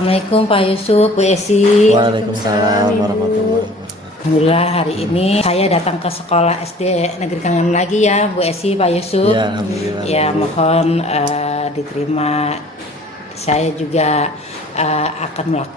Assalamualaikum Pak Yusuf, Bu Esi. Waalaikumsalam warahmatullahi wabarakatuh. Alhamdulillah hari ini saya datang ke sekolah SD Negeri Kangen lagi ya Bu Esi, Pak Yusuf. Ya, alhamdulillah. Ya mohon diterima. Saya juga akan melakukan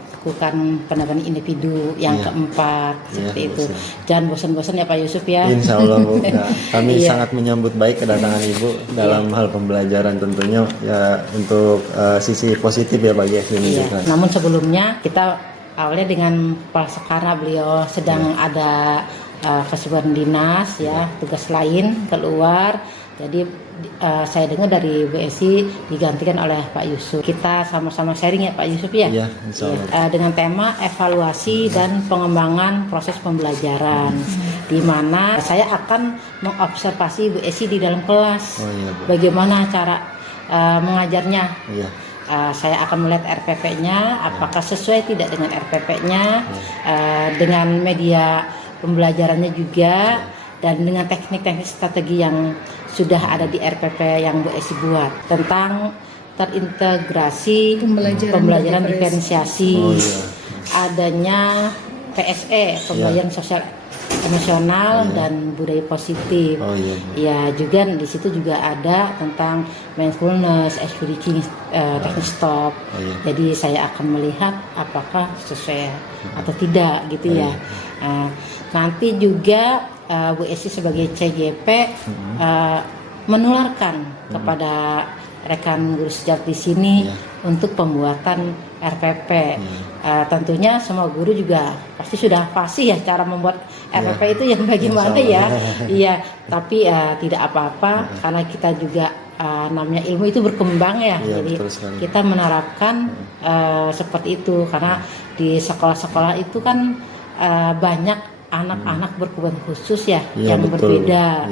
pendampingan individu yang keempat seperti itu. Jangan bosan-bosan ya Pak Yusuf ya. Insya Allah Bu. Ya, kami sangat menyambut baik kedatangan Ibu dalam hal pembelajaran tentunya ya untuk sisi positif ya bagi SD Negeri Kangen. Namun sebelumnya kita awalnya dengan Kepala Sekarang, beliau sedang ada kesibukan dinas ya, tugas lain keluar. Jadi saya dengar dari Bu Esi digantikan oleh Pak Yusuf. Kita sama-sama sharing ya Pak Yusuf ya. Iya, insya Allah. Dengan tema evaluasi dan pengembangan proses pembelajaran, di mana saya akan mengobservasi Bu Esi di dalam kelas. Oh, iya, Bu. Bagaimana cara mengajarnya. Iya. Saya akan melihat RPP-nya, apakah sesuai tidak dengan RPP-nya, dengan media pembelajarannya juga, dan dengan teknik-teknik strategi yang sudah ada di RPP yang Bu Esi buat tentang terintegrasi pembelajaran diferensiasi, adanya PSE, pembelajaran sosial emosional dan budaya positif. Ya juga di situ juga ada tentang mindfulness, experiencing technique stop. Jadi saya akan melihat apakah sesuai atau tidak gitu ya. Nanti juga Bu Esi sebagai CGP menularkan kepada rekan guru sejak di sini untuk pembuatan RPP. Tentunya semua guru juga pasti sudah fasih ya cara membuat RPP itu yang bagaimana ya. Iya, tapi tidak apa-apa karena kita juga namanya ilmu itu berkembang ya. Jadi kita menerapkan seperti itu karena di sekolah-sekolah itu kan banyak anak-anak berkebutuhan khusus ya, yang berbeda.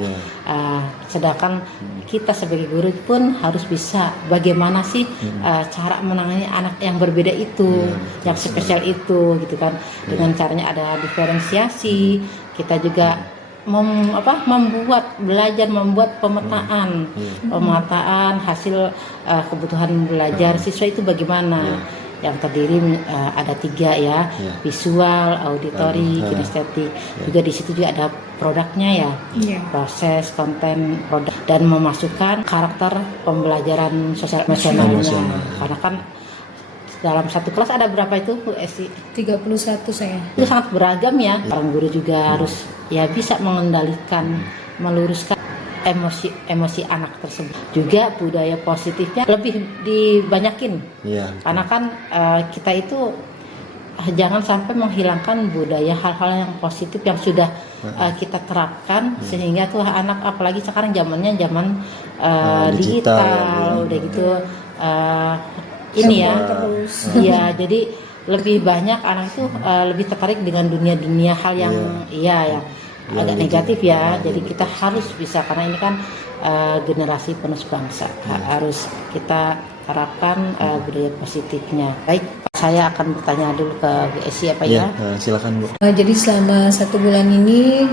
Sedangkan kita sebagai guru pun harus bisa bagaimana sih cara menangani anak yang berbeda itu, yang spesial itu gitu kan. Dengan caranya ada diferensiasi, kita juga membuat pemetaan hasil kebutuhan belajar siswa itu bagaimana. Yang terdiri ada 3 ya, visual, auditori, kinestetik. Juga di situ juga ada produknya ya, proses, konten, produk, dan memasukkan karakter pembelajaran sosial emosionalnya. Karena kan dalam satu kelas ada berapa itu Bu Esi? 31 saya. Itu sangat beragam ya. Orang guru juga harus ya bisa mengendalikan, meluruskan emosi anak tersebut. Juga budaya positifnya lebih dibanyakin. Karena kan kita itu jangan sampai menghilangkan budaya hal-hal yang positif yang sudah kita terapkan sehingga tuh anak, apalagi sekarang zamannya zaman digital udah gitu ini ya. Iya, jadi lebih banyak anak itu lebih tertarik dengan dunia hal yang agak negatif ya. Jadi kita harus bisa, karena ini kan generasi penerus bangsa, harus kita terapkan budaya positifnya. Baik, saya akan bertanya dulu ke Bu Esi apa ya? Silakan Bu. Jadi selama 1 bulan ini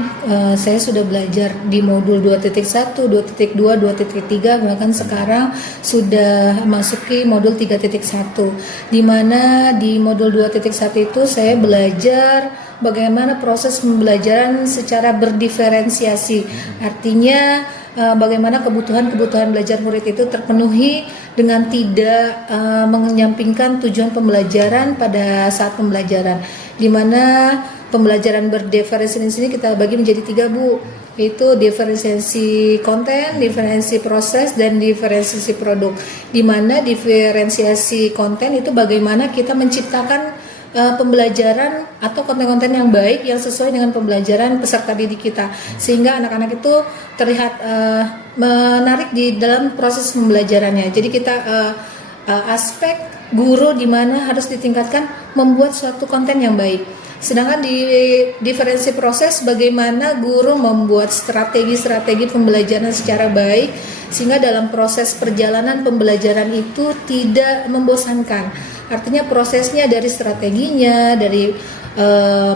saya sudah belajar di modul 2.1, 2.2, 2.3, bahkan sekarang sudah masuki modul 3.1. Di mana di modul 2.1 itu saya belajar bagaimana proses pembelajaran secara berdiferensiasi. Artinya bagaimana kebutuhan belajar murid itu terpenuhi dengan tidak menyampingkan tujuan pembelajaran pada saat pembelajaran. Di mana pembelajaran berdiferensiasi ini kita bagi menjadi 3 Bu, yaitu diferensiasi konten, diferensiasi proses, dan diferensiasi produk. Di mana diferensiasi konten itu bagaimana kita menciptakan pembelajaran atau konten-konten yang baik yang sesuai dengan pembelajaran peserta didik kita, sehingga anak-anak itu terlihat menarik di dalam proses pembelajarannya. Jadi kita aspek guru di mana harus ditingkatkan membuat suatu konten yang baik. Sedangkan di diferensi proses bagaimana guru membuat strategi-strategi pembelajaran secara baik sehingga dalam proses perjalanan pembelajaran itu tidak membosankan. Artinya prosesnya dari strateginya, dari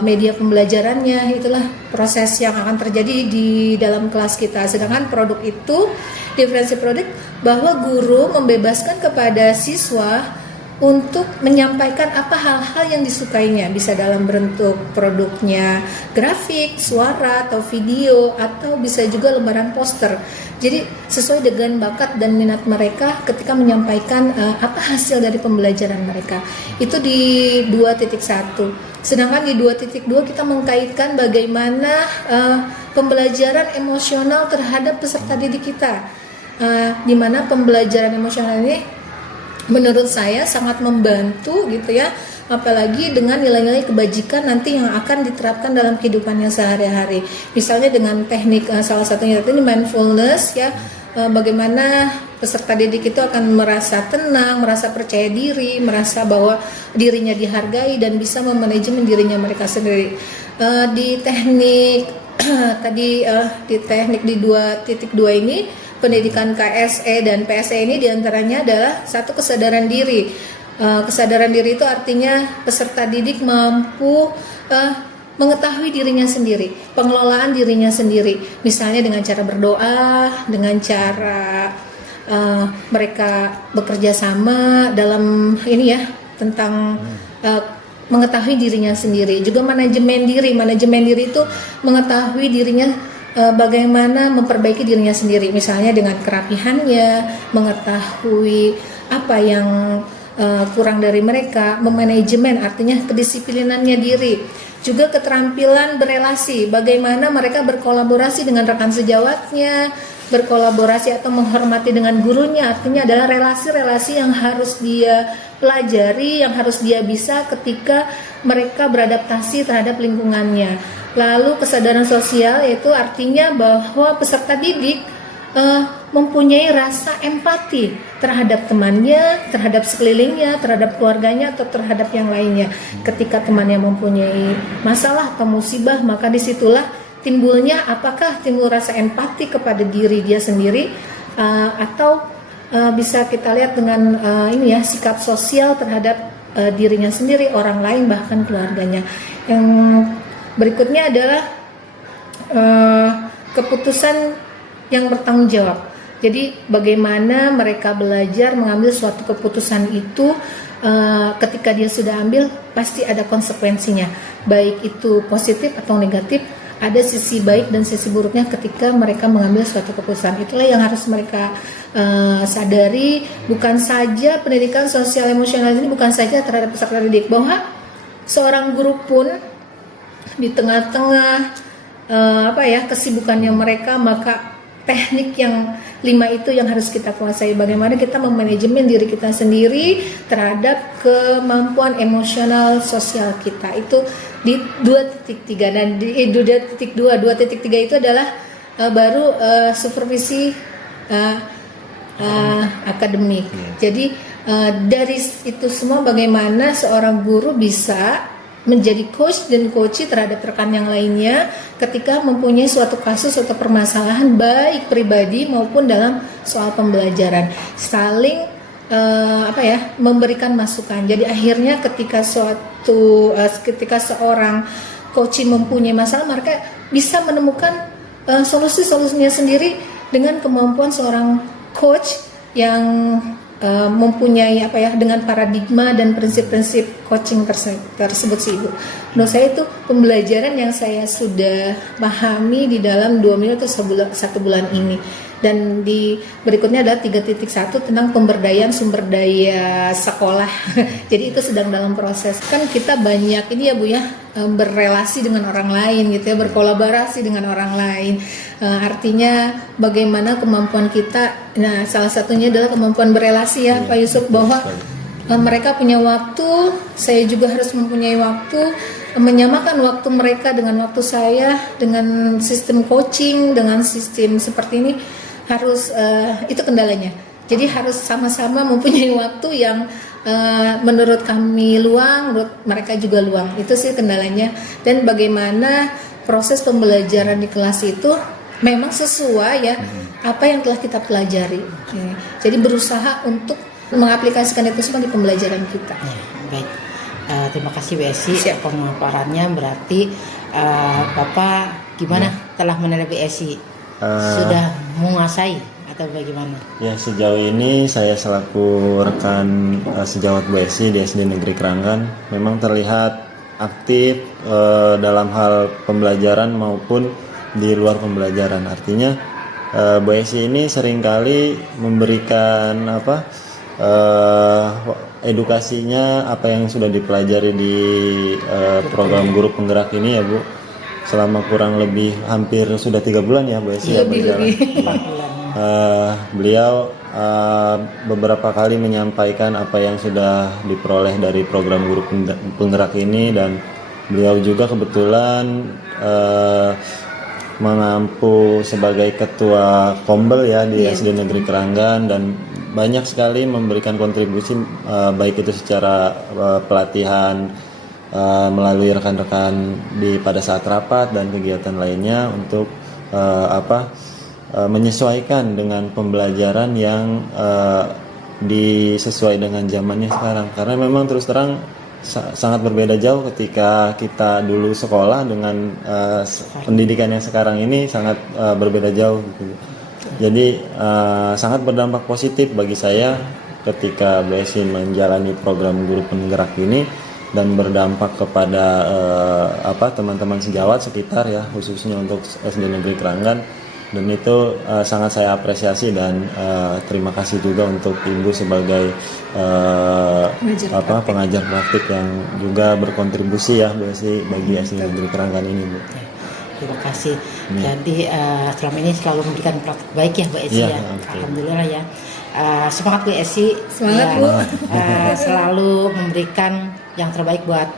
media pembelajarannya, itulah proses yang akan terjadi di dalam kelas kita. Sedangkan produk itu, diferensi produk, bahwa guru membebaskan kepada siswa untuk menyampaikan apa hal-hal yang disukainya, bisa dalam bentuk produknya grafik, suara atau video, atau bisa juga lembaran poster. Jadi sesuai dengan bakat dan minat mereka ketika menyampaikan apa hasil dari pembelajaran mereka. Itu di 2.1. Sedangkan di 2.2 kita mengkaitkan bagaimana pembelajaran emosional terhadap peserta didik kita, di mana pembelajaran emosional ini menurut saya sangat membantu gitu ya, apalagi dengan nilai-nilai kebajikan nanti yang akan diterapkan dalam kehidupannya sehari-hari. Misalnya dengan teknik salah satunya ini mindfulness ya, bagaimana peserta didik itu akan merasa tenang, merasa percaya diri, merasa bahwa dirinya dihargai dan bisa memanajemen dirinya mereka sendiri. Di teknik tadi di teknik di 2.2 ini, pendidikan KSE dan PSE ini diantaranya adalah satu, kesadaran diri. Kesadaran diri itu artinya peserta didik mampu mengetahui dirinya sendiri, pengelolaan dirinya sendiri. Misalnya dengan cara berdoa, dengan cara mereka bekerja sama dalam ini ya, tentang mengetahui dirinya sendiri. Juga manajemen diri. Manajemen diri itu mengetahui dirinya, bagaimana memperbaiki dirinya sendiri, misalnya dengan kerapihannya, mengetahui apa yang kurang dari mereka, memanajemen artinya kedisiplinannya diri, juga keterampilan berelasi, bagaimana mereka berkolaborasi dengan rekan sejawatnya, berkolaborasi atau menghormati dengan gurunya, artinya adalah relasi-relasi yang harus dia pelajari, yang harus dia bisa ketika mereka beradaptasi terhadap lingkungannya. Lalu kesadaran sosial, yaitu artinya bahwa peserta didik mempunyai rasa empati terhadap temannya, terhadap sekelilingnya, terhadap keluarganya, atau terhadap yang lainnya. Ketika temannya mempunyai masalah atau musibah, maka disitulah timbulnya, apakah timbul rasa empati kepada diri dia sendiri, atau bisa kita lihat dengan ini ya, sikap sosial terhadap dirinya sendiri, orang lain, bahkan keluarganya. Yang berikutnya adalah keputusan yang bertanggung jawab. Jadi bagaimana mereka belajar mengambil suatu keputusan itu, ketika dia sudah ambil pasti ada konsekuensinya, baik itu positif atau negatif. Ada sisi baik dan sisi buruknya ketika mereka mengambil suatu keputusan. Itulah yang harus mereka sadari. Bukan saja pendidikan sosial emosional ini bukan saja terhadap peserta didik, bahwa seorang guru pun di tengah-tengah kesibukannya mereka, maka teknik yang 5 itu yang harus kita kuasai. Bagaimana kita memanajemen diri kita sendiri terhadap kemampuan emosional sosial kita. Itu di 2.3 dan di 2.3 itu adalah baru supervisi akademik. Jadi dari itu semua bagaimana seorang guru bisa menjadi coach dan coachee terhadap rekan yang lainnya ketika mempunyai suatu kasus atau permasalahan, baik pribadi maupun dalam soal pembelajaran, saling memberikan masukan. Jadi akhirnya ketika seorang coachee mempunyai masalah, mereka bisa menemukan solusi-solusinya sendiri dengan kemampuan seorang coach yang mempunyai dengan paradigma dan prinsip-prinsip coaching tersebut sih Ibu. Menurut saya itu pembelajaran yang saya sudah pahami di dalam 2 minggu atau 1 bulan ini. Dan di berikutnya adalah 3.1 tentang pemberdayaan sumber daya sekolah. Jadi itu sedang dalam proses. Kan kita banyak ini ya Bu ya, berrelasi dengan orang lain gitu ya, berkolaborasi dengan orang lain. Artinya bagaimana kemampuan kita, nah salah satunya adalah kemampuan berelasi ya Pak Yusuf, bahwa mereka punya waktu, saya juga harus mempunyai waktu, menyamakan waktu mereka dengan waktu saya, dengan sistem coaching, dengan sistem seperti ini harus itu kendalanya. Jadi harus sama-sama mempunyai waktu yang menurut kami luang, menurut mereka juga luang. Itu sih kendalanya. Dan bagaimana proses pembelajaran di kelas itu memang sesuai ya apa yang telah kita pelajari. Jadi berusaha untuk mengaplikasikan itu semua di pembelajaran kita. Baik. Terima kasih BSI pemaparannya. Berarti Bapak gimana telah menilai BSI? Sudah menguasai atau bagaimana? Ya, sejauh ini saya selaku rekan sejawat Bu Esi di SD Negeri Keranggan memang terlihat aktif dalam hal pembelajaran maupun di luar pembelajaran. Artinya Bu Esi ini seringkali memberikan edukasinya apa yang sudah dipelajari di program guru penggerak ini ya Bu, selama kurang lebih hampir sudah 3 bulan ya Bu Esi ya berjalan. Beliau beberapa kali menyampaikan apa yang sudah diperoleh dari program guru penggerak ini, dan beliau juga kebetulan mengampu sebagai ketua Kombel ya di SD Negeri Keranggan, dan banyak sekali memberikan kontribusi baik itu secara pelatihan melalui rekan-rekan pada saat rapat dan kegiatan lainnya untuk menyesuaikan dengan pembelajaran yang disesuai dengan zamannya sekarang, karena memang terus terang sangat berbeda jauh ketika kita dulu sekolah dengan pendidikan yang sekarang ini sangat berbeda jauh gitu. Jadi sangat berdampak positif bagi saya ketika BSI menjalani program guru penggerak ini, dan berdampak kepada teman-teman sejawat sekitar ya, khususnya untuk SD Negeri Keranggan. Dan itu sangat saya apresiasi, dan terima kasih juga untuk Ibu sebagai pengajar praktik yang juga berkontribusi ya bagi SD Negeri Keranggan ini Bu. Terima kasih. Jadi selama ini selalu memberikan praktik baik ya Bu Esi ya. Okay. Alhamdulillah ya. Semangat Bu Esi. Semangat Bu. Selalu memberikan yang terbaik buat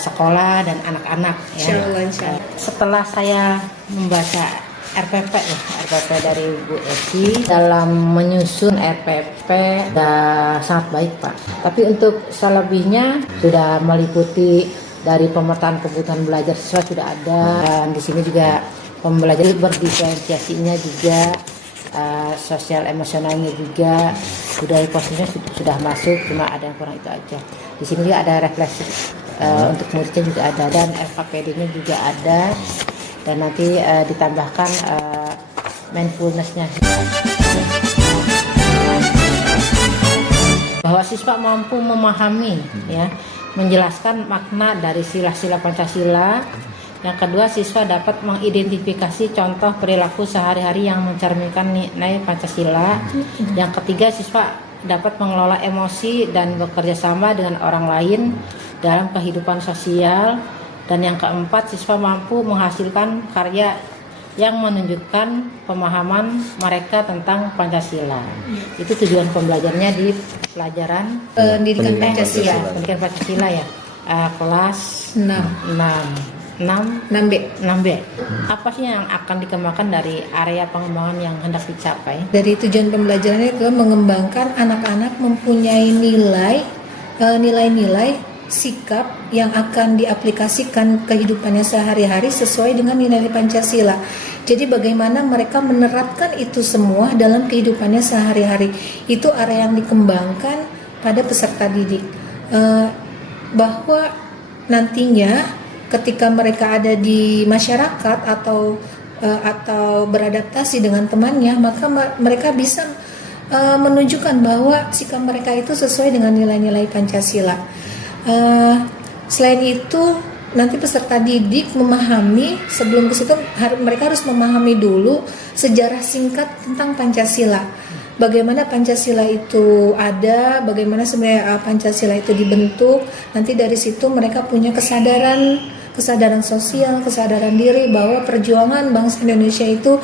sekolah dan anak-anak ya. Insya Allah. Setelah saya membaca RPP dari Bu Esi dalam menyusun RPP sudah sangat baik Pak. Tapi untuk selebihnya sudah meliputi dari pemetaan kebutuhan belajar siswa sudah ada, dan di sini juga pembelajaran berdiferensiasinya juga, sosial emosionalnya juga, budaya positifnya sudah masuk, cuma ada yang kurang itu aja. Di sini juga ada refleksi untuk muridnya juga ada, dan FKPD-nya juga ada. Dan nanti ditambahkan mindfulness-nya. Bahwa siswa mampu memahami ya, menjelaskan makna dari sila-sila Pancasila. Yang kedua, siswa dapat mengidentifikasi contoh perilaku sehari-hari yang mencerminkan nilai Pancasila. Yang ketiga, siswa dapat mengelola emosi dan bekerja sama dengan orang lain dalam kehidupan sosial. Dan yang keempat, siswa mampu menghasilkan karya yang menunjukkan pemahaman mereka tentang Pancasila. Itu tujuan pembelajarannya di pelajaran Pendidikan Pancasila. Pendidikan Pancasila ya, kelas 6B. Apa sih yang akan dikembangkan dari area pengembangan yang hendak dicapai? Dari tujuan pembelajarannya itu mengembangkan anak-anak mempunyai nilai-nilai sikap yang akan diaplikasikan kehidupannya sehari-hari sesuai dengan nilai Pancasila. Jadi bagaimana mereka menerapkan itu semua dalam kehidupannya sehari-hari. Itu area yang dikembangkan pada peserta didik. Bahwa nantinya ketika mereka ada di masyarakat atau beradaptasi dengan temannya, maka mereka bisa menunjukkan bahwa sikap mereka itu sesuai dengan nilai-nilai Pancasila. Selain itu, nanti peserta didik memahami, sebelum ke situ mereka harus memahami dulu sejarah singkat tentang Pancasila. Bagaimana Pancasila itu ada, bagaimana sebenarnya Pancasila itu dibentuk. Nanti dari situ mereka punya kesadaran sosial, kesadaran diri bahwa perjuangan bangsa Indonesia itu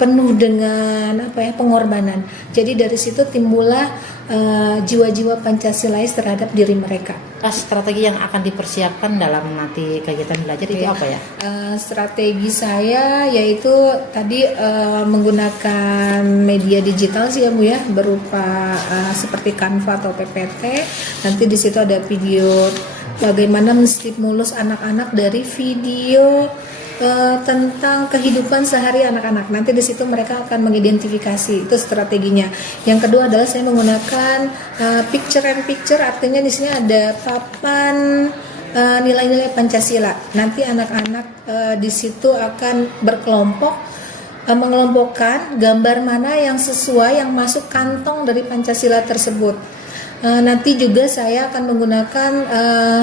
penuh dengan pengorbanan. Jadi dari situ timbullah jiwa-jiwa Pancasilais terhadap diri mereka. Strategi yang akan dipersiapkan dalam nanti kegiatan belajar itu apa ya? Strategi saya yaitu tadi menggunakan media digital sih ya Bu ya, berupa seperti Canva atau PPT. Nanti di situ ada video bagaimana menstimulus anak-anak dari video tentang kehidupan sehari anak-anak. Nanti di situ mereka akan mengidentifikasi, itu strateginya. Yang kedua adalah saya menggunakan picture and picture, artinya di sini ada papan nilai-nilai Pancasila. Nanti anak-anak di situ akan berkelompok mengelompokkan gambar mana yang sesuai, yang masuk kantong dari Pancasila tersebut. Nanti juga saya akan menggunakan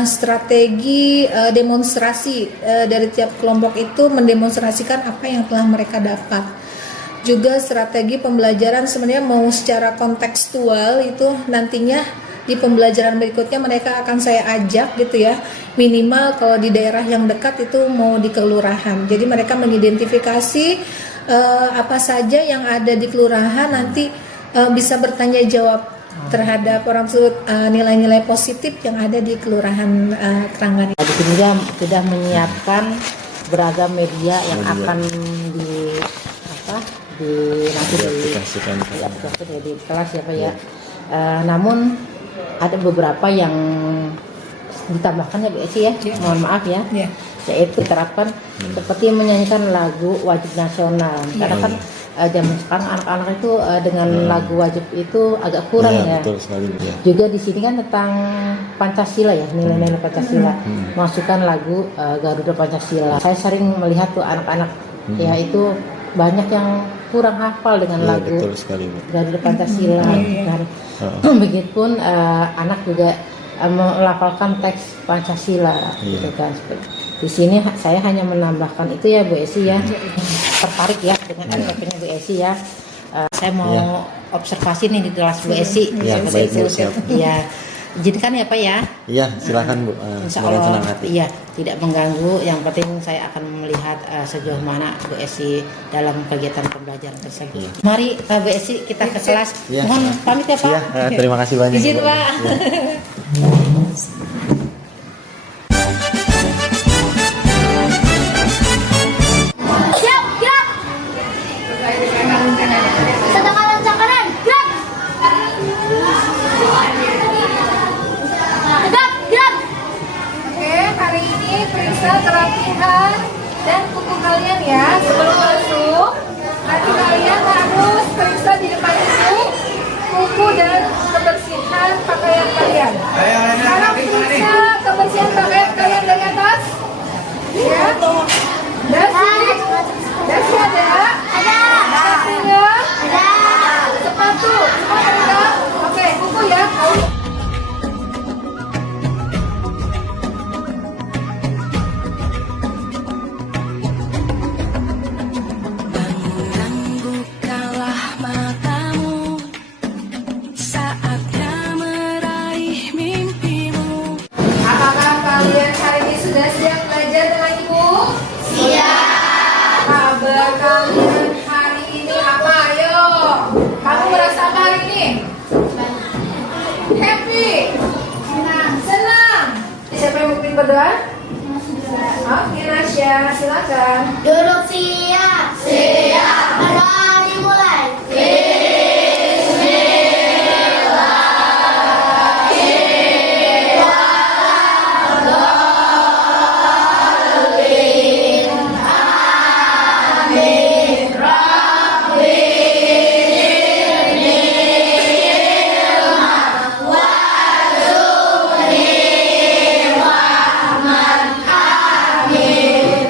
strategi demonstrasi dari tiap kelompok itu, mendemonstrasikan apa yang telah mereka dapat. Juga strategi pembelajaran sebenarnya mau secara kontekstual itu nantinya di pembelajaran berikutnya mereka akan saya ajak gitu ya, minimal kalau di daerah yang dekat itu mau di kelurahan. Jadi mereka mengidentifikasi apa saja yang ada di kelurahan, nanti bisa bertanya jawab terhadap orang tersebut, nilai-nilai positif yang ada di kelurahan Keranggan. Di sini juga sudah menyiapkan beragam media yang akan di nanti Diaplikasikan. di kelas ya Pak ya. Namun ada beberapa yang ditambahkan ya Bu Eci ya. Mohon maaf ya. Yaitu terapkan seperti menyanyikan lagu wajib nasional. Karena kan zaman sekarang anak-anak itu dengan lagu wajib itu agak kurang ya. Betul sekali. Ya. Juga di sini kan tentang Pancasila ya, nilai-nilai Pancasila. Masukkan lagu Garuda Pancasila. Saya sering melihat tuh anak-anak ya itu banyak yang kurang hafal dengan lagu betul sekali, Bu. Garuda Pancasila. Begitupun anak juga melafalkan teks Pancasila gitu kan. Di sini saya hanya menambahkan itu ya Bu Esi ya. Tertarik ya dengan RPP-nya Bu Esi ya. Saya mau observasi nih di kelas Bu Esi. Ya, baik Bu, siap. Iya. Izinkan ya Pak ya. Iya, silakan Bu. Insya Silakan Allah, senang hati. iya, tidak mengganggu. Yang penting saya akan melihat sejauh mana Bu Esi dalam kegiatan pembelajaran tersebut. Iya. Mari Bu Esi kita ke kelas. Iya. Mohon pamit ya Pak. Iya, terima kasih banyak. Izin Bu. Pak. Iya. Siap, gerak. Sedangkan lancang kanan, gerak. Tegap, gerak. Oke, hari ini periksa kerapihan dan kuku kalian ya. Sebelum masuk, nanti kalian harus periksa di depan kuku dan kebersihan pakaian kalian. Sekarang periksa kebersihan pakaian kalian dari atas. Ya. Dasi ada? Ada. Sepatunya? Ada. Sepatu? Ada? Oke, kuku ya. Bukalah matamu, saatnya meraih mimpimu. Apakah kalian hari ini sudah siap belajar dengan Ibu? Siap. Kabar kalian hari ini apa? Ayo. Kamu merasa apa hari ini? Happy. Senang. Siapa yang mau bikin berdoa? Oke, Nasya, silakan. Duduk siap. Siap. Berdoa dimulai.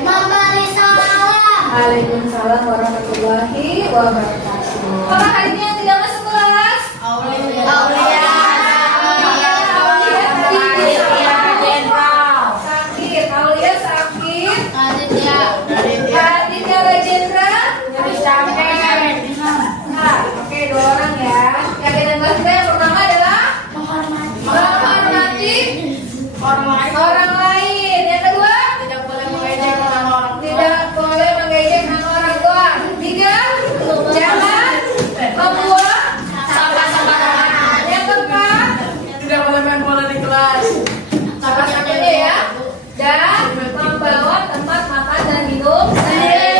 Memberi salam. Waalaikumsalam warahmatullahi wabarakatuh. Apa hari ini yang tidak masuk kelas? Sakit. Aulia sakit. Aditya Rajendra. Nah, oke, 2 orang ya. Yang kita kelas kita yang pertama adalah menghormati orang lain. Yang kedua, tidak boleh mengejek nama orang tua. 3, jangan membuang sampah-sampahan. Yang keempat, tidak boleh main bola di kelas. Sampah-sampahnya ya. Dan membawa tempat makan dan minum sendiri.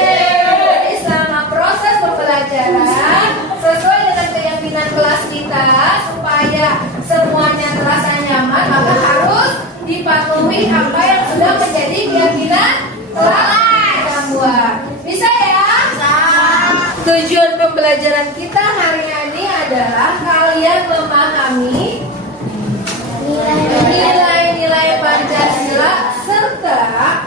Jadi selama proses pembelajaran sesuai dengan keyakinan kelas kita, supaya semuanya terasa nyaman, maka harus dipatuhi apa yang sudah menjadi keyakinan kelas kita buat. Bisa ya? Tujuan pembelajaran kita hari ini adalah kalian memahami nilai-nilai Pancasila serta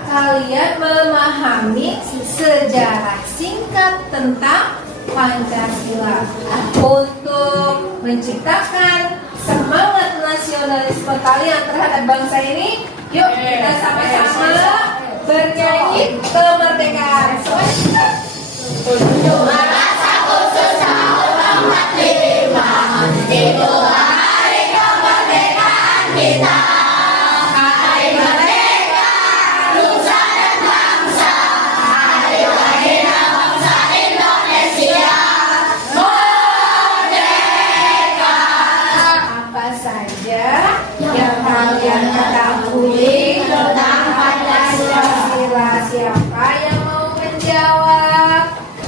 kalian memahami sejarah singkat tentang Pancasila untuk menciptakan semangat nasionalisme kalian terhadap bangsa ini. Yuk kita sama-sama bernyanyi kemerdekaan. Apa saja yang kalian ketahui tentang Pancasila? Siapa yang mau menjawab?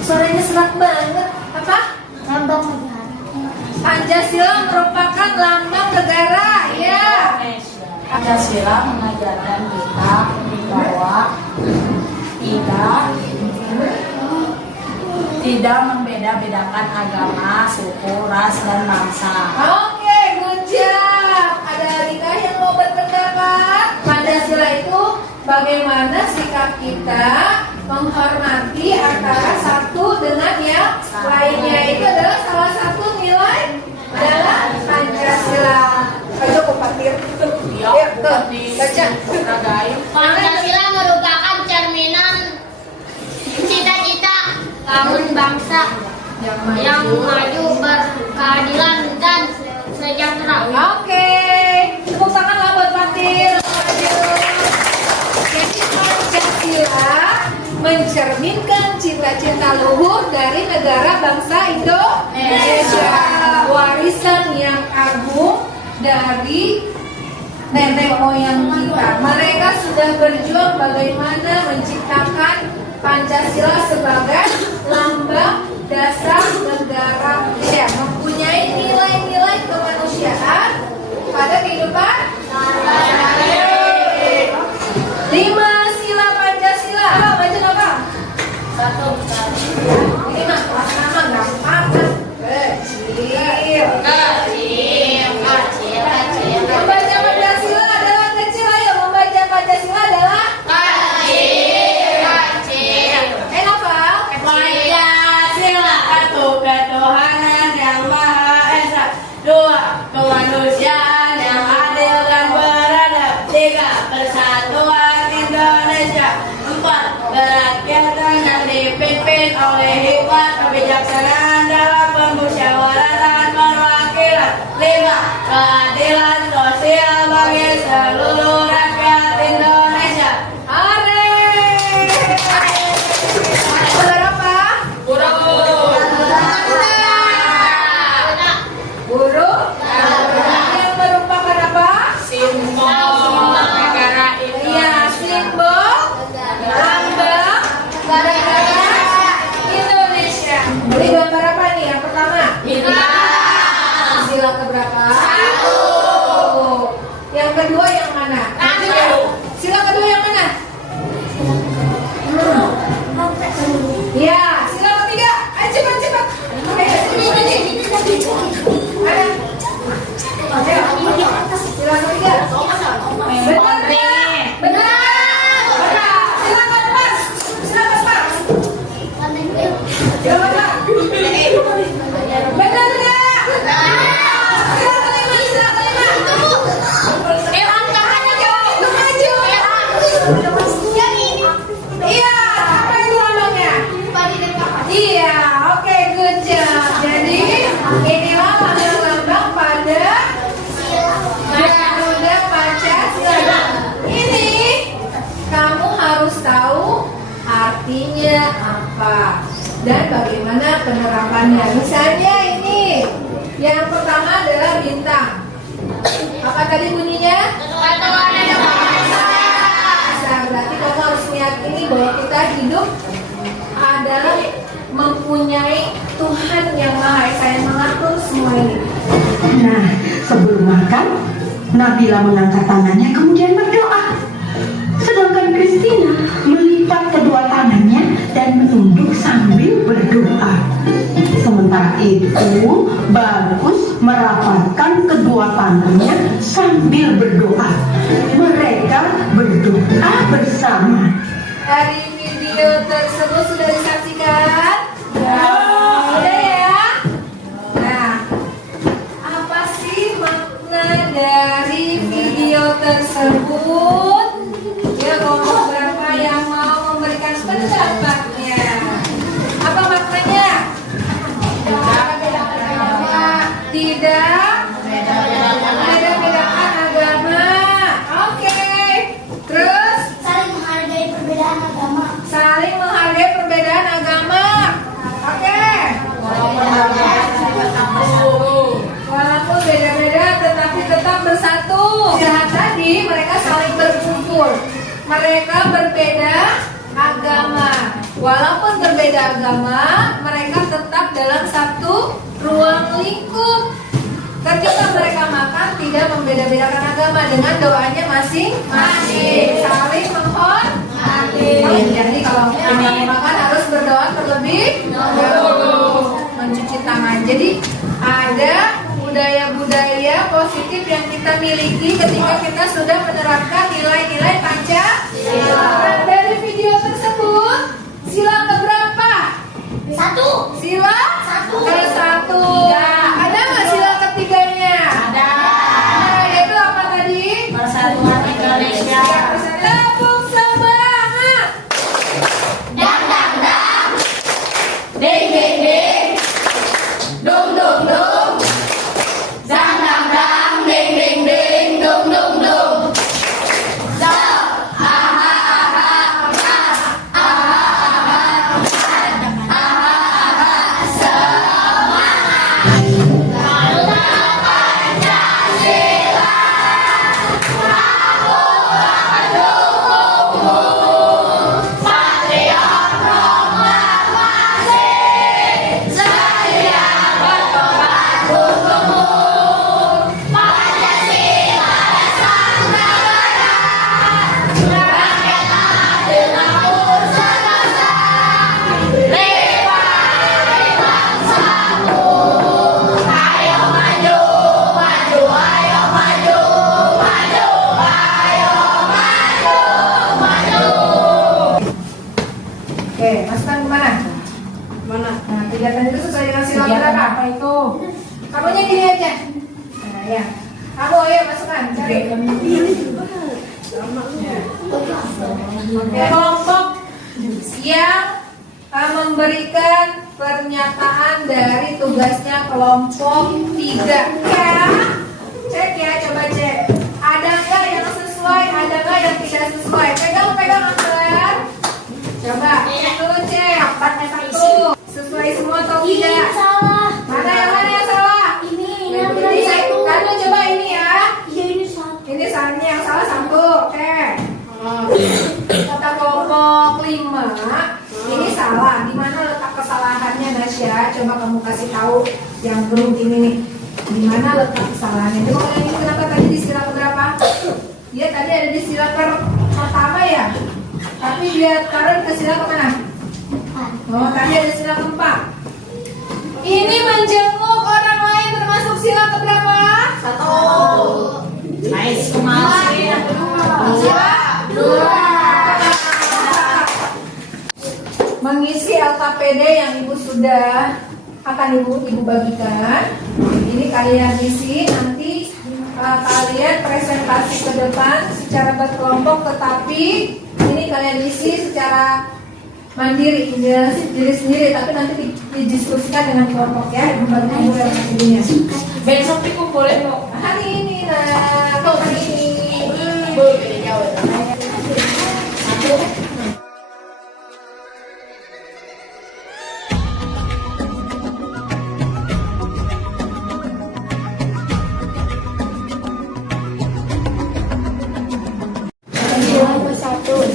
Suaranya serak banget. Apa? Lambang negara. Pancasila merupakan lambang negara, ya. Pancasila mengajarkan kita bahwa tidak membeda-bedakan agama, suku, ras, dan bangsa. Oke, good job. Ada adikah yang mau berpendapat? Pancasila itu bagaimana sikap kita menghormati antara satu dengan yang lainnya. Itu adalah salah satu nilai dalam Pancasila. Ayo kupatir. Yuk, tuh, baca. Pancasila merupakan cerminan cita-cita bangun bangsa yang maju berkeadilan dan sejahtera. Oke, tepuk tangan lah buat Patir. Jadi Pancasila mencerminkan cita-cita luhur dari negara bangsa Indonesia, warisan yang agung dari nenek moyang kita. Mereka sudah berjuang bagaimana menciptakan Pancasila sebagai lambang dasar negara Indonesia, mempunyai nilai-nilai kemanusiaan pada kehidupan sehari-hari. 5 sila Pancasila. Apa baca apa? 1. Ini mah kelas nama gampang. Kecil. Membaca Pancasila adalah kecil. Ayo membaca Pancasila adalah hafal. Pancasila, satu ketuhanan yang maha esa, 2 kemanusiaan yang adil dan beradab, 3 persatuan Indonesia, 4 kerakyatan yang dipimpin oleh hikmat kebijaksanaan dalam pemusyawaratan perwakilan, 5 keadilan sosial bagi seluruh rakyat Indonesia. Berapa? Guru yang merupakan apa? Simbol negara Iya, simbol lambang negara Indonesia. Ini gambar apa nih? Yang pertama? Sila keberapa? 1. Yang kedua yang mana? Sila kedua yang mana? Iya, sila ketiga. Ayo cepat. Ayo, sini. Mana? Ayo. Sila ketiga. Benar nggak? Benar. Sila keempat. Sila keempat. Sila keempat. Benar nggak? Sila kelima. Iya, apa itu lambangnya? Iya, oke, good job. Jadi inilah lambang-lambang pada Garuda Pancasila. Ini kamu harus tahu artinya apa dan bagaimana penerapannya. Misalnya ini, yang pertama adalah bintang. Apa tadi bunyinya? Berarti kamu harus meyakini bahwa kita hidup adalah mempunyai Tuhan yang Maha Esa yang mengatur semua ini. Nah, sebelum makan, Nabila mengangkat tangannya kemudian berdoa. Sedangkan Christina melipat kedua tangannya dan menunduk sambil berdoa. Sementara itu, Bagus merapatkan kedua tangannya sambil berdoa. Mereka berdoa bersama. Hari video tersebut sudah disaksikan? Sudah ya? Nah, apa sih makna dari video tersebut? Ya, kelompok berapa yang mau memberikan pendapatnya? Apa maknanya? Tidak beda-bedakan agama. Oke. Terus Saling menghargai perbedaan agama. saling menghargai perbedaan agama. Oke. Walaupun beda-beda tetapi tetap bersatu. Lihat tadi mereka saling berkumpul. Mereka berbeda agama. Walaupun berbeda agama, mereka tetap dalam satu ruang lingkup. Ketika mereka makan tidak membeda-bedakan agama dengan doanya masing-masing. Saling menghormati. Jadi kalau ingin makan harus berdoa terlebih dahulu, mencuci tangan. Jadi ada budaya-budaya positif yang kita miliki ketika kita sudah menerapkan nilai-nilai Pancasila. Nah, dari video tersebut, sila keberapa? Satu. Sila ke-1. Ada nggak sila ketiganya? Ada. Nah, yaitu apa tadi? Persatuan Indonesia. Tepuk semangat. Dang dang dang. Ding ding ding. Dung dung dung. Dang dang dang. Ding ding ding. Dung dung dung. Oke, masukkan kemana? Mana? Nah, kegiatan itu sesuai dengan sila berapa? Apa itu? Kamunya gini aja. Nah, ya. Kamu ayo masukkan, cari. Oke, kelompok yang memberikan pernyataan dari tugasnya kelompok 3. Ya, cek ya, coba cek. Ada nggak yang sesuai, ada nggak yang tidak sesuai? Pegang angker. Coba, itu cek. Satu. Sesuai semua atau Ini tidak? salah. Mana yang salah? Ini yang benar Ini, satu. kamu coba ini ya. Iya ini satu. Ini salahnya yang salah 1. Oke. Kata kelompok 5, ini salah. Di mana letak kesalahannya, Nasya? Coba kamu kasih tahu yang grup ini nih. Di mana letak kesalahannya? Coba kalau ini kenapa tadi di sila keberapa? Dia tadi ada di sila pertama ya. Tapi dia sekarang ke sila kemana? Oh, tadi ada sila keempat. Ini menjenguk orang lain termasuk sila keberapa? 1. Nice kemarin. Sila 2. Mengisi LKPD yang ibu sudah akan ibu bagikan. Ini kalian isi, nanti kalian presentasi ke depan secara berkelompok, tetapi ini kalian isi secara mandiri, diri sendiri, tapi nanti didiskusikan dengan kelompok ya, membagikan LKPD-nya. Besok dikumpulin kok. Hari ini, nah, kok hari ini.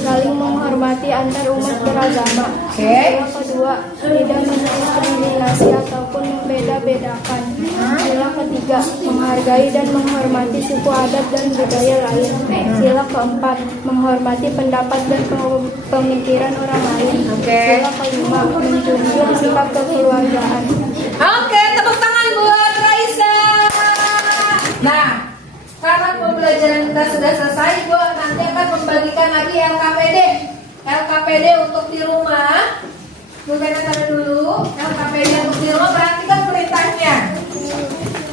Saling menghormati antar umat beragama. Oke. Yang kedua, tidak mendiskriminasi ataupun membeda-bedakan. Sila ketiga, menghargai dan menghormati suku adat dan budaya lain. Sila keempat, menghormati pendapat dan pemikiran orang lain. Sila kelima, menjunjung sikap kekeluargaan. Oke, tepuk tangan buat Raisa. Nah, karena pembelajaran kita sudah selesai, Ibu nanti akan membagikan lagi LKPD. LKPD untuk di rumah. Bukan taruh dulu. LKPD untuk di rumah, perhatikan perintahnya.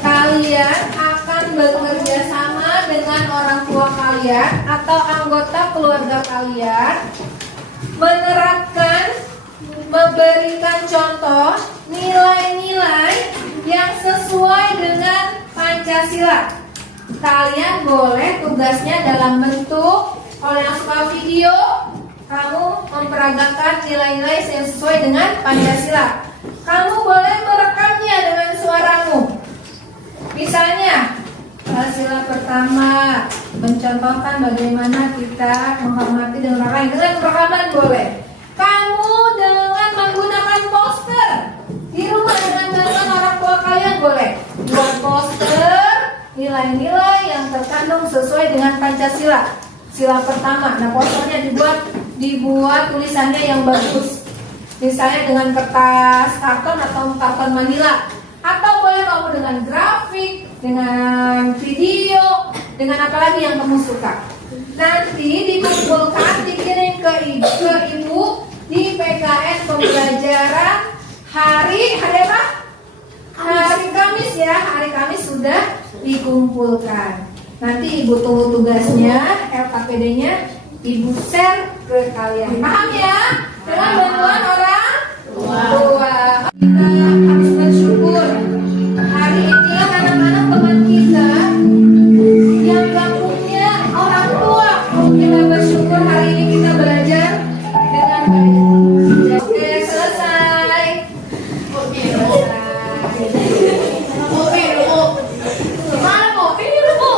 Kalian akan bekerja sama dengan orang tua kalian atau anggota keluarga kalian, menerapkan, memberikan contoh nilai-nilai yang sesuai dengan Pancasila. Kalian boleh tugasnya dalam bentuk, kalau yang suka video, kamu memperagakan nilai-nilai yang sesuai dengan Pancasila. Kamu boleh merekamnya dengan suaramu. Misalnya, sila pertama mencontohkan bagaimana kita menghormati dengan orang lain. Dengan rekaman boleh. Kamu dengan menggunakan poster di rumah dengan bantuan orang tua kalian boleh. Buat poster nilai-nilai yang terkandung sesuai dengan Pancasila. Sila pertama. Nah, posternya dibuat tulisannya yang bagus. Misalnya dengan kertas karton atau karton manila. Atau boleh kamu dengan grafik, dengan video, dengan apa lagi yang kamu suka. Nanti dikumpulkan, dikirim ke ibu di PKN pembelajaran hari apa? Hari Kamis ya, hari Kamis sudah dikumpulkan. Nanti ibu tunggu tugasnya, LKPD-nya, ibu share ke kalian. Paham ya? Dengan bantuan orang tua. Kita harus bersyukur. Hari ini anak-anak teman kita yang gak punya orang tua, kita bersyukur hari ini kita belajar dengan baik. Oke, selesai. Mana kopi ini Bu?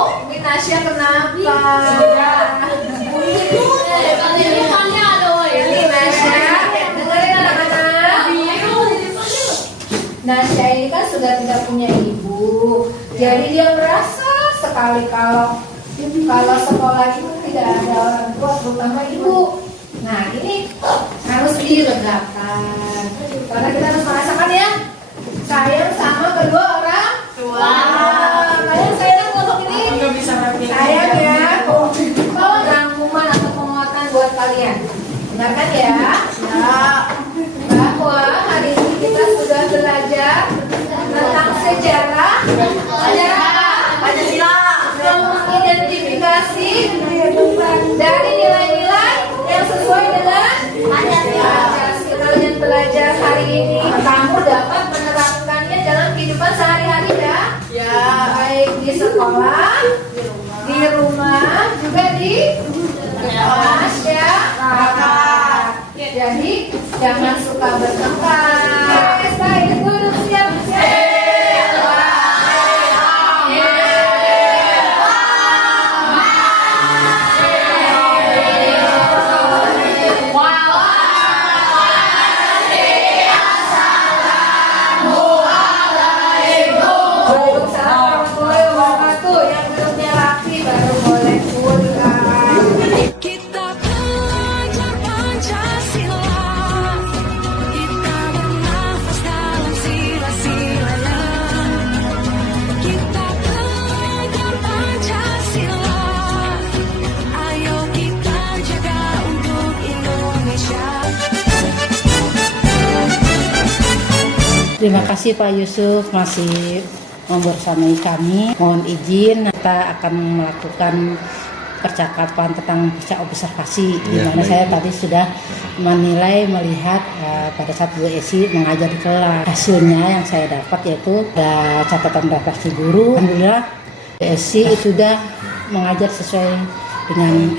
Tasya kenapa? Nasya ini kan sudah tidak punya ibu, jadi dia merasa sekali kalau sekolah itu tidak ada orang tua, terutama ibu. Nah, ini harus dilegakan, karena kita harus merasakan ya, sayang sama kedua orang tua. Kalian sayang untuk ini? Sayang ya, kalau rangkuman atau penguatan buat kalian, benar kan ya? Bahwa hari ini kita sudah belajar tentang sejarah Pancasila, mengidentifikasi dari nilai-nilai yang sesuai dengan Pancasila. Kalian belajar hari ini, kamu dapat menerapkannya dalam kehidupan sehari-hari ya, baik di sekolah, di rumah, juga di masyarakat. Jadi jangan suka bertengkar. Baik, duduk siap-siap. Kita belajar Pancasila, kita bernafas dalam sila-silanya. Kita belajar Pancasila, ayo kita jaga untuk Indonesia. Terima kasih Pak Yusuf masih membersamai kami. Mohon izin kita akan melakukan percakapan tentang observasi, di mana saya tadi sudah melihat pada saat Bu Esi mengajar di kelas. Hasilnya yang saya dapat yaitu ada catatan refleksi guru. Alhamdulillah Bu Esi sudah mengajar sesuai dengan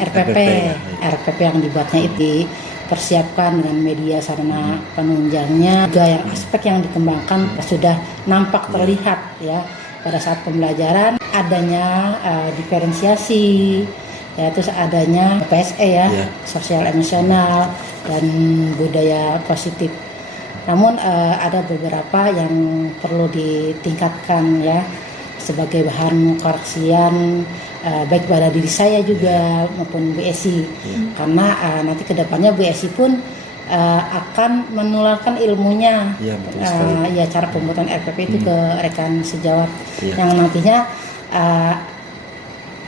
RPP yang dibuatnya itu dipersiapkan dengan media sarana penunjangnya, juga yang aspek yang dikembangkan sudah nampak terlihat ya pada saat pembelajaran. Adanya diferensiasi, ya, terus adanya PSE ya, sosial emosional dan budaya positif. Namun ada beberapa yang perlu ditingkatkan ya sebagai bahan koreksian baik pada diri saya juga maupun Bu Esi, karena nanti kedepannya Bu Esi pun akan menularkan ilmunya, ya cara pembuatan RPP itu ke rekan sejawat yang nantinya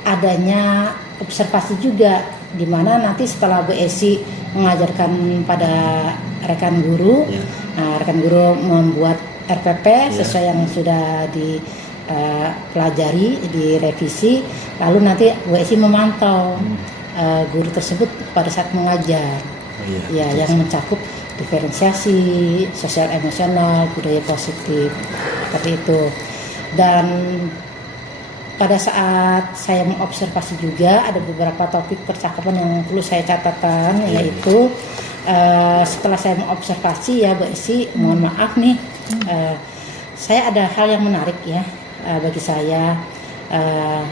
adanya observasi juga, di mana nanti setelah Bu Esi mengajarkan pada rekan guru. Ya. Nah, rekan guru membuat RPP sesuai yang sudah dipelajari, direvisi, lalu nanti Bu Esi memantau guru tersebut pada saat mengajar. Ya, yang mencakup diferensiasi, sosial emosional, budaya positif, seperti itu. Dan pada saat saya mengobservasi juga ada beberapa topik percakapan yang perlu saya catatan, yaitu setelah saya mengobservasi ya Bu Esi, mohon maaf nih, saya ada hal yang menarik ya bagi saya,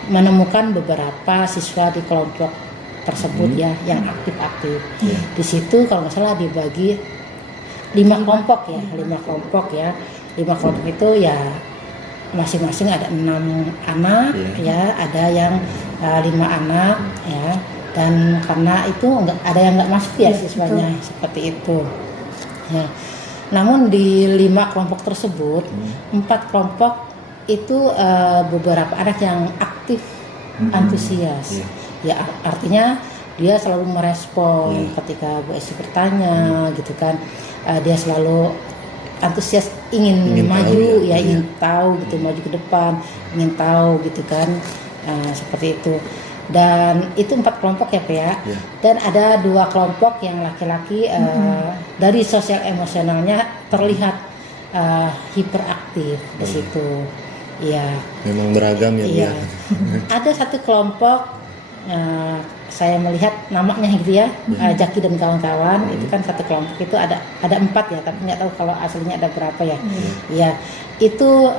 menemukan beberapa siswa di kelompok tersebut ya yang aktif-aktif. Di situ kalau nggak salah dibagi 5 kelompok ya, 5 kelompok ya. 5 kelompok itu ya masing-masing ada 6 anak ya, ada yang 5 anak ya. Dan karena itu ada yang nggak masuk ya siswanya, seperti itu. Ya. Namun di 5 kelompok tersebut, 4 kelompok itu beberapa anak yang aktif, antusias. Ya artinya dia selalu merespon ketika Bu Esi bertanya gitu kan. Dia selalu antusias ingin maju tahu, ingin tahu gitu, maju ke depan, ingin tahu gitu kan. Seperti itu. Dan itu 4 kelompok ya Pak ya. Dan ada 2 kelompok yang laki-laki dari sosial emosionalnya terlihat hiperaktif di situ. Iya. Memang beragam ya. Iya. Ada satu kelompok saya melihat namanya gitu ya, Jaki dan kawan-kawan, itu kan satu kelompok itu ada 4 ya, tapi nggak tahu kalau aslinya ada berapa ya. Ya itu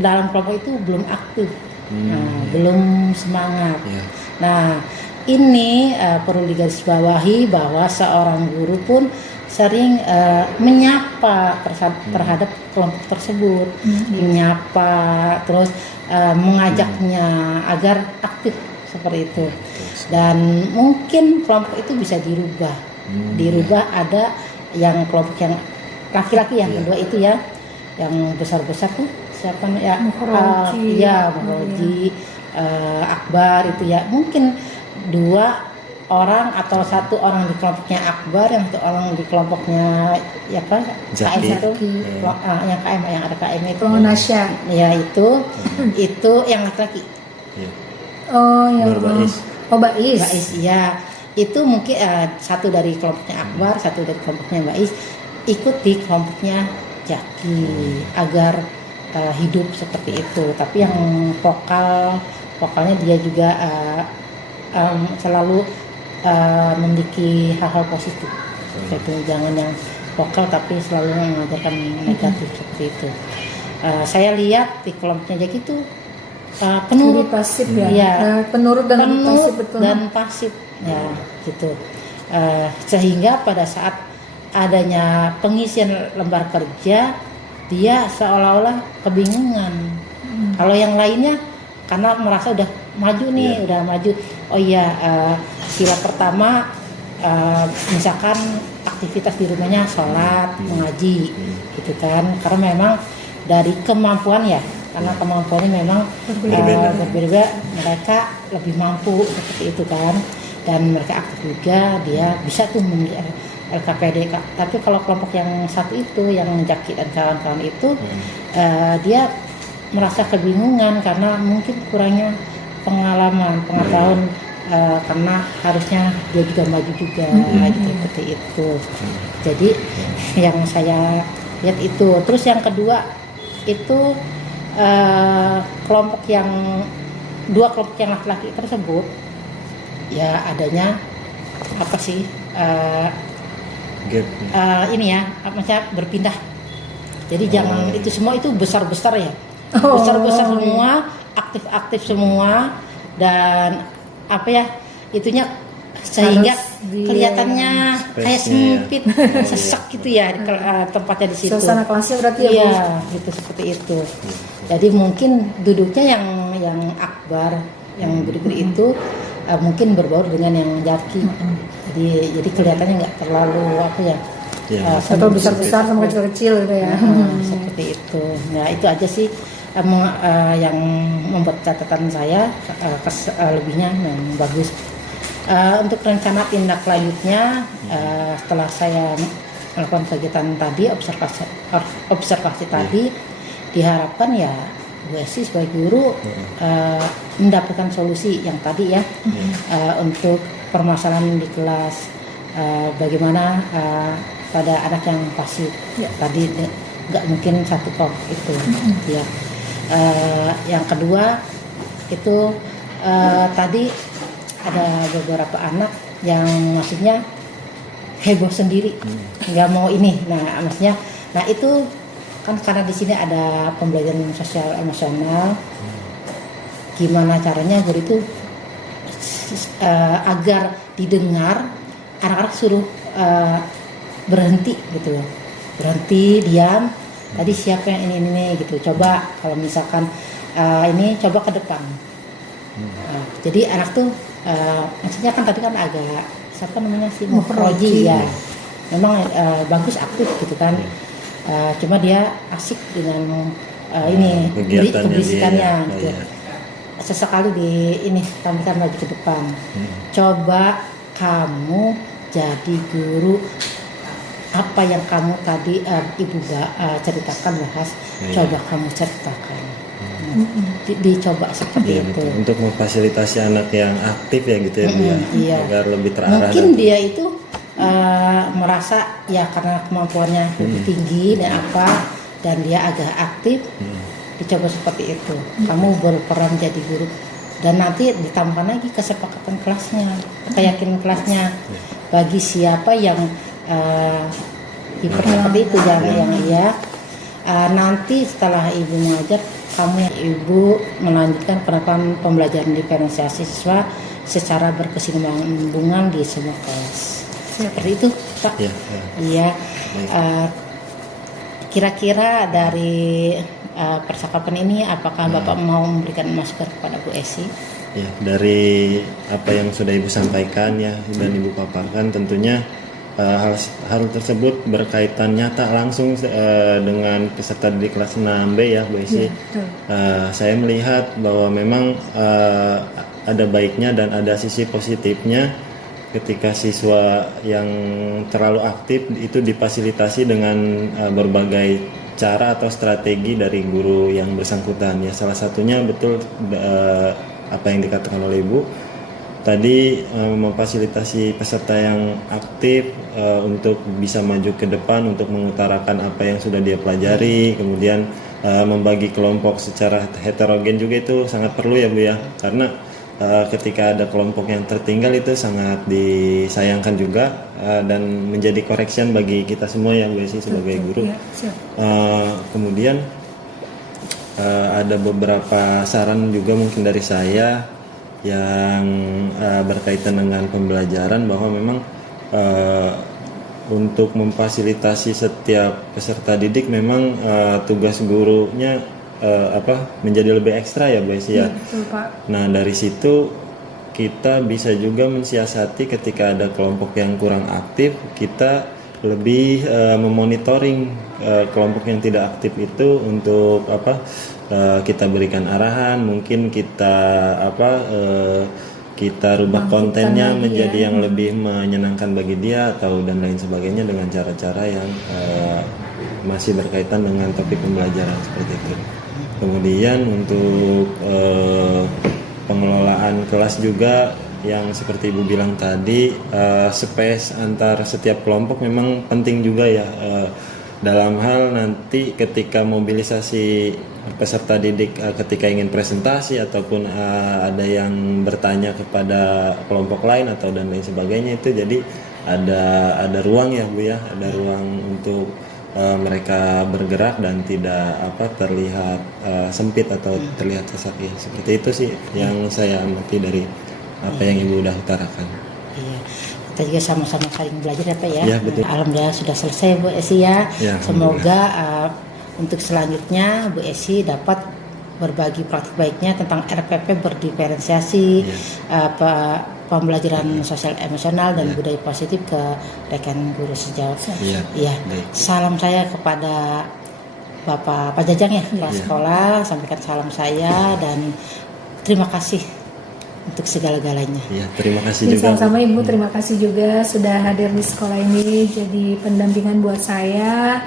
dalam kelompok itu belum aktif, belum semangat. Nah ini perlu digarisbawahi bahwa seorang guru pun sering menyapa terhadap kelompok tersebut, menyapa terus mengajaknya agar aktif seperti itu. Dan mungkin kelompok itu bisa dirubah, ada yang kelompok yang laki-laki yang kedua itu ya, yang besar-besar tuh siapa ya, Mukhroji, Akbar itu ya, mungkin 2 orang atau 1 orang di kelompoknya Akbar, yang 1 orang di kelompoknya ya apa KM itu, yang KM yang ada KM itu, Nasya ya itu yang laki-laki. Oh, yang Bais. Bais. Ya. Itu mungkin 1 dari kelompoknya Akbar, 1 dari kelompoknya Bais ikut di kelompoknya Jaki agar hidup seperti itu. Tapi yang vokalnya dia juga selalu memiliki hal-hal positif. Jadi jangan yang vokal tapi selalu mengajarkan negatif seperti itu. Saya lihat di kelompoknya Jaki itu penurut, pasif penurut dan pasif, betul. Dan pasif ya gitu. Sehingga pada saat adanya pengisian lembar kerja dia seolah-olah kebingungan. Kalau yang lainnya karena merasa udah maju nih, udah maju. Oh iya, sila pertama misalkan aktivitas di rumahnya sholat, mengaji gitu kan. Karena memang dari kemampuan ya, karena kemampuannya memang berbeda, mereka lebih mampu seperti itu kan, dan mereka aktif juga, dia bisa tuh memilih LKPD. Tapi kalau kelompok yang satu itu, yang Jaki dan kawan-kawan itu, dia merasa kebingungan karena mungkin kurangnya pengetahuan, karena harusnya dia juga maju juga, seperti itu. Jadi yang saya lihat itu. Terus yang kedua itu kelompok yang 2 kelompok yang laki-laki tersebut ya adanya apa sih ini ya, maksudnya berpindah. Jadi jangan itu semua itu besar-besar ya, besar-besar semua, aktif-aktif semua, dan apa ya itunya sehingga kelihatannya kayak sempit, sesak gitu ya tempatnya di situ. Suasana kelasnya berarti ya gitu, seperti itu. Jadi mungkin duduknya yang Akbar, yang gede-gede itu mungkin berbaur dengan yang Jaki. Jadi kelihatannya nggak terlalu apa ya, atau besar-besar sama kecil-kecil gitu ya. Seperti itu. Nah itu aja sih yang membuat catatan saya, lebihnya yang bagus. Untuk rencana tindak lanjutnya, setelah saya melakukan kegiatan tadi, observasi tadi, diharapkan ya Bu Esi sebagai guru mendapatkan solusi yang tadi ya, untuk permasalahan di kelas, bagaimana pada anak yang pasif tadi nggak mungkin satu kelompok itu ya. Yang kedua itu tadi ada beberapa anak yang maksudnya heboh sendiri, nggak mau ini. Nah, maksudnya, nah itu kan karena di sini ada pembelajaran sosial emosional. Gimana caranya guru itu agar didengar, anak-anak suruh berhenti gitu loh, berhenti, diam. Tadi siapa yang ini gitu. Coba kalau misalkan ini coba ke depan. Jadi anak tuh maksudnya kan tadi kan agak siapa namanya sih Mufroji ya, memang bagus aktif gitu kan, cuma dia asik dengan ini keberisikannya gitu. Sesekali di ini tampilkan lagi ke depan. Coba kamu jadi guru, apa yang kamu tadi ibu ceritakan bahas, coba kamu ceritakan. Dicoba seperti itu untuk memfasilitasi anak yang aktif ya gitu ya, Bu ya, iya. agar lebih terarah. Mungkin dia itu merasa ya karena kemampuannya lebih tinggi dan apa, dan dia agak aktif, dicoba seperti itu. Kamu berperan jadi guru, dan nanti ditambahkan lagi kesepakatan kelasnya, keyakinan kelasnya bagi siapa yang seperti itu yang iya. Nanti setelah ibu mengajar, kamu ibu melanjutkan penerapan pembelajaran diferensiasi siswa secara berkesinambungan di semua kelas. Seperti itu, Pak. Iya. Kira-kira dari percakapan ini, apakah Bapak mau memberikan masukan kepada Bu Esi? Ya, dari apa yang sudah Ibu sampaikan ya dan Ibu paparkan, tentunya hal tersebut berkaitan nyata langsung dengan peserta didik kelas 6B ya Bu Esi. Saya melihat bahwa memang ada baiknya dan ada sisi positifnya ketika siswa yang terlalu aktif itu difasilitasi dengan berbagai cara atau strategi dari guru yang bersangkutan ya. Salah satunya betul apa yang dikatakan oleh Ibu tadi, memfasilitasi peserta yang aktif untuk bisa maju ke depan untuk mengutarakan apa yang sudah dia pelajari, kemudian membagi kelompok secara heterogen juga itu sangat perlu ya Bu ya, karena ketika ada kelompok yang tertinggal itu sangat disayangkan juga dan menjadi correction bagi kita semua ya Bu Esi sebagai guru. Kemudian ada beberapa saran juga mungkin dari saya yang berkaitan dengan pembelajaran, bahwa memang untuk memfasilitasi setiap peserta didik memang tugas gurunya menjadi lebih ekstra ya Bu Esi ya. Betul, Pak. Nah dari situ kita bisa juga mensiasati ketika ada kelompok yang kurang aktif, kita lebih memonitoring kelompok yang tidak aktif itu untuk kita berikan arahan, mungkin kita kita rubah kontennya menjadi yang lebih menyenangkan bagi dia atau dan lain sebagainya dengan cara-cara yang masih berkaitan dengan topik pembelajaran seperti itu. Kemudian untuk pengelolaan kelas juga yang seperti Ibu bilang tadi, space antar setiap kelompok memang penting juga ya, dalam hal nanti ketika mobilisasi peserta didik ketika ingin presentasi ataupun ada yang bertanya kepada kelompok lain atau dan lain sebagainya, itu jadi ada ruang ya Bu ya, ada ruang untuk mereka bergerak dan tidak terlihat sempit atau terlihat sesak ya. Seperti itu sih yang saya amati dari apa yang Ibu udah utarakan. Iya, kita juga sama-sama saling belajar ya Pak ya. Ya betul. Alhamdulillah sudah selesai Bu Esi ya. Semoga untuk selanjutnya Bu Esi dapat berbagi praktik baiknya tentang RPP berdiferensiasi, pembelajaran sosial emosional dan budaya positif ke rekan guru sejawat. Iya. Salam saya kepada Bapak Pak Jajang ya, kepala sekolah, sampaikan salam saya dan terima kasih untuk segala-galanya. Iya, terima kasih Ya, juga. sama-sama Ibu, terima kasih juga sudah hadir di sekolah ini jadi pendampingan buat saya.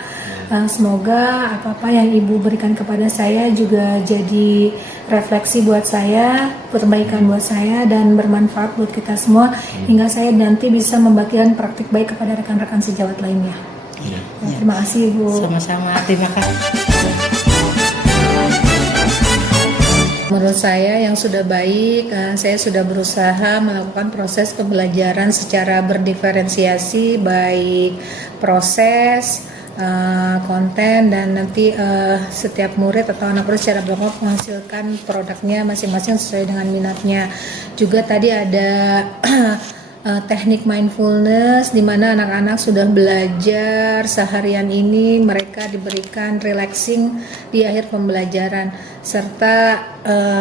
Semoga apa-apa yang Ibu berikan kepada saya juga jadi refleksi buat saya, perbaikan buat saya dan bermanfaat buat kita semua hingga saya nanti bisa membagikan praktik baik kepada rekan-rekan sejawat lainnya. Iya. Ya, terima kasih Ibu. Sama-sama, terima kasih. Menurut saya yang sudah baik, saya sudah berusaha melakukan proses pembelajaran secara berdiferensiasi, baik proses, konten, dan nanti setiap murid atau anak murid secara berkelompok menghasilkan produknya masing-masing sesuai dengan minatnya. Juga tadi ada teknik mindfulness di mana anak-anak sudah belajar seharian ini, mereka diberikan relaxing di akhir pembelajaran serta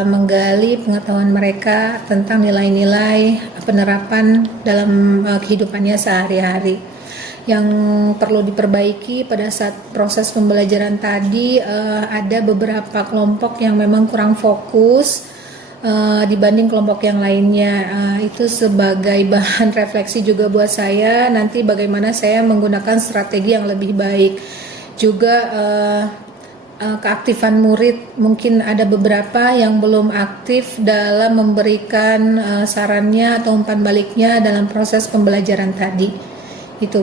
menggali pengetahuan mereka tentang nilai-nilai penerapan dalam kehidupannya sehari-hari. Yang perlu diperbaiki pada saat proses pembelajaran tadi, ada beberapa kelompok yang memang kurang fokus dibanding kelompok yang lainnya. Itu sebagai bahan refleksi juga buat saya nanti bagaimana saya menggunakan strategi yang lebih baik. Juga keaktifan murid, mungkin ada beberapa yang belum aktif dalam memberikan sarannya atau umpan baliknya dalam proses pembelajaran tadi. Itu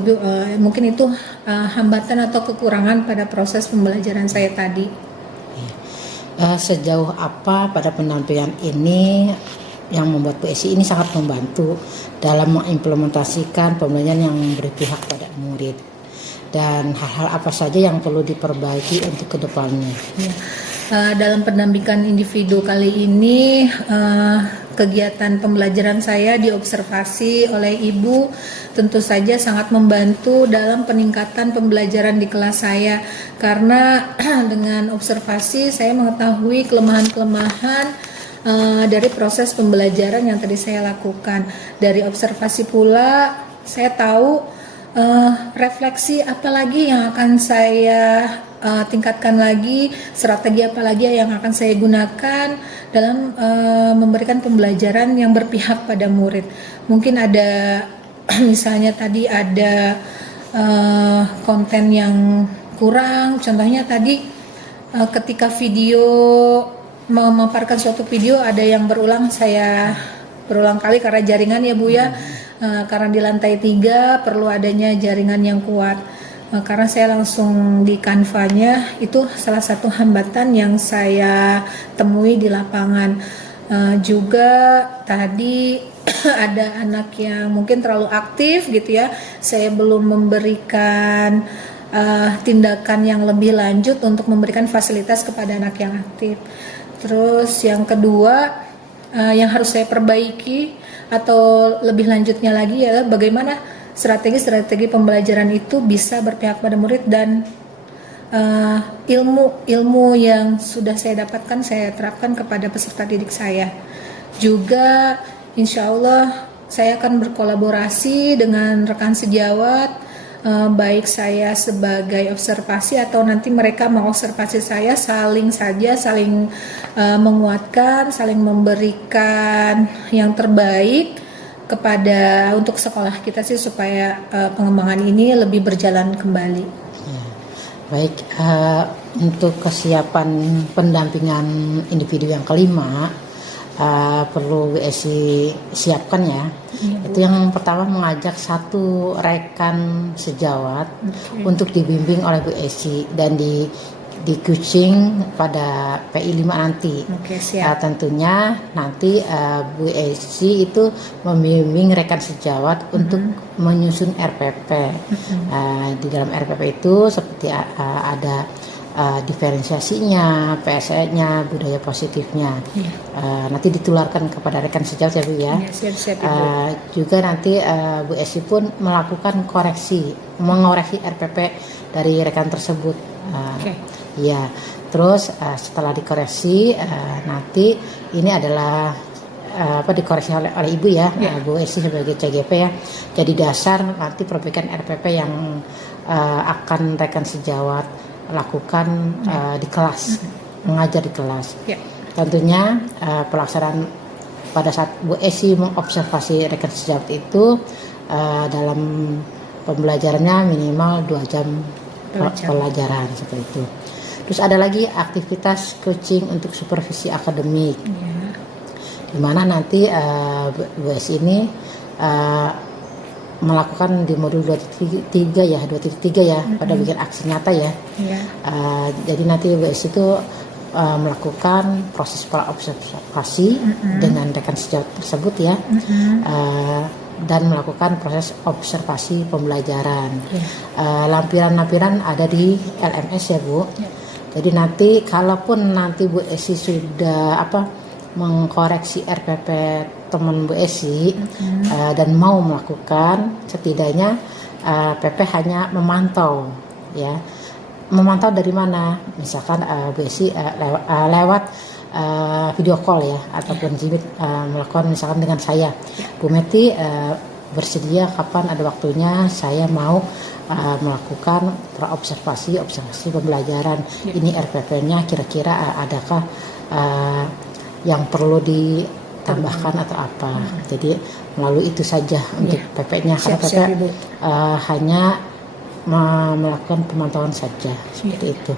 mungkin itu hambatan atau kekurangan pada proses pembelajaran saya tadi. Sejauh apa pada pendampingan ini yang membuat Bu Esi ini sangat membantu dalam mengimplementasikan pembelajaran yang berpihak pada murid, dan hal-hal apa saja yang perlu diperbaiki untuk kedepannya? Ya. Dalam pendampingan individu kali ini, kegiatan pembelajaran saya diobservasi oleh Ibu tentu saja sangat membantu dalam peningkatan pembelajaran di kelas saya, karena dengan observasi saya mengetahui kelemahan-kelemahan dari proses pembelajaran yang tadi saya lakukan. Dari observasi pula saya tahu refleksi apa lagi yang akan saya tingkatkan lagi, strategi apa lagi yang akan saya gunakan dalam memberikan pembelajaran yang berpihak pada murid. Mungkin ada misalnya tadi ada konten yang kurang, contohnya tadi ketika video memaparkan suatu video ada yang berulang kali karena jaringan ya Bu ya, karena di lantai 3 perlu adanya jaringan yang kuat. Karena saya langsung di Canva-nya, itu salah satu hambatan yang saya temui di lapangan. Juga tadi ada anak yang mungkin terlalu aktif gitu ya, saya belum memberikan tindakan yang lebih lanjut untuk memberikan fasilitas kepada anak yang aktif. Terus yang kedua yang harus saya perbaiki atau lebih lanjutnya lagi adalah bagaimana strategi-strategi pembelajaran itu bisa berpihak pada murid dan ilmu yang sudah saya dapatkan saya terapkan kepada peserta didik saya. Juga insya Allah saya akan berkolaborasi dengan rekan sejawat, baik saya sebagai observasi atau nanti mereka mengobservasi saya, saling menguatkan, saling memberikan yang terbaik kepada untuk sekolah kita sih supaya pengembangan ini lebih berjalan kembali. Baik, untuk kesiapan pendampingan individu yang kelima perlu Bu Esi siapkan ya. Itu yang pertama mengajak satu rekan sejawat untuk dibimbing oleh Bu Esi dan di coaching pada PI 5 nanti. Tentunya nanti Bu Esi itu membimbing rekan sejawat untuk menyusun RPP. Di dalam RPP itu seperti ada diferensiasinya, PSE-nya, budaya positifnya. Nanti ditularkan kepada rekan sejawat ya Bu ya. Juga nanti Bu Esi pun melakukan mengoreksi RPP dari rekan tersebut. Ya, terus setelah dikoreksi nanti ini adalah dikoreksi oleh Ibu ya, Bu Esi sebagai CGP ya. Jadi dasar nanti perbaikan RPP yang akan rekan sejawat lakukan di kelas, mengajar di kelas. Tentunya pelaksanaan pada saat Bu Esi mengobservasi rekan sejawat itu dalam pembelajarannya minimal 2 jam pelajaran seperti itu. Terus ada lagi aktivitas coaching untuk supervisi akademik, di mana nanti Bu Esi ini melakukan di modul 2.3 ya, pada bikin aksi nyata ya. Jadi nanti Bu Esi itu melakukan proses observasi dengan rekan sejawat tersebut ya, dan melakukan proses observasi pembelajaran. Lampiran-lampiran ada di LMS ya Bu. Jadi nanti kalaupun nanti Bu Esi sudah mengkoreksi RPP teman Bu Esi dan mau melakukan, setidaknya PP hanya memantau ya. Memantau dari mana? Misalkan Bu Esi lewat video call ya, ataupun Jimit melakukan misalkan dengan saya, Bu Meti bersedia kapan ada waktunya saya mau melakukan observasi pembelajaran. Ini RPP-nya kira-kira adakah yang perlu ditambahkan atau apa. Jadi melalui itu saja untuk PP-nya, karena PP hanya melakukan pemantauan saja seperti itu.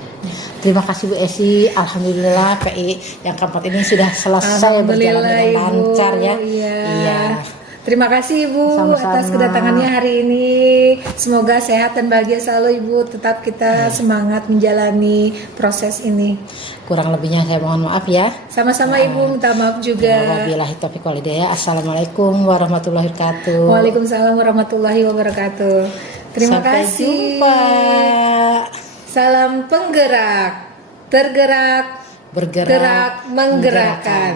Terima kasih Bu Esi. Alhamdulillah PI yang keempat ini sudah selesai berjalan dengan lancar ya. Iya. Terima kasih Ibu atas kedatangannya hari ini. Semoga sehat dan bahagia selalu Ibu. Tetap kita semangat menjalani proses ini. Kurang lebihnya saya mohon maaf ya. Sama-sama Ibu, minta maaf juga. Wabillahi taufiq wal hidayah. Assalamualaikum warahmatullahi wabarakatuh. Waalaikumsalam warahmatullahi wabarakatuh. Terima Sampai kasih. jumpa. Salam penggerak, tergerak, Bergerak, gerak, menggerakkan.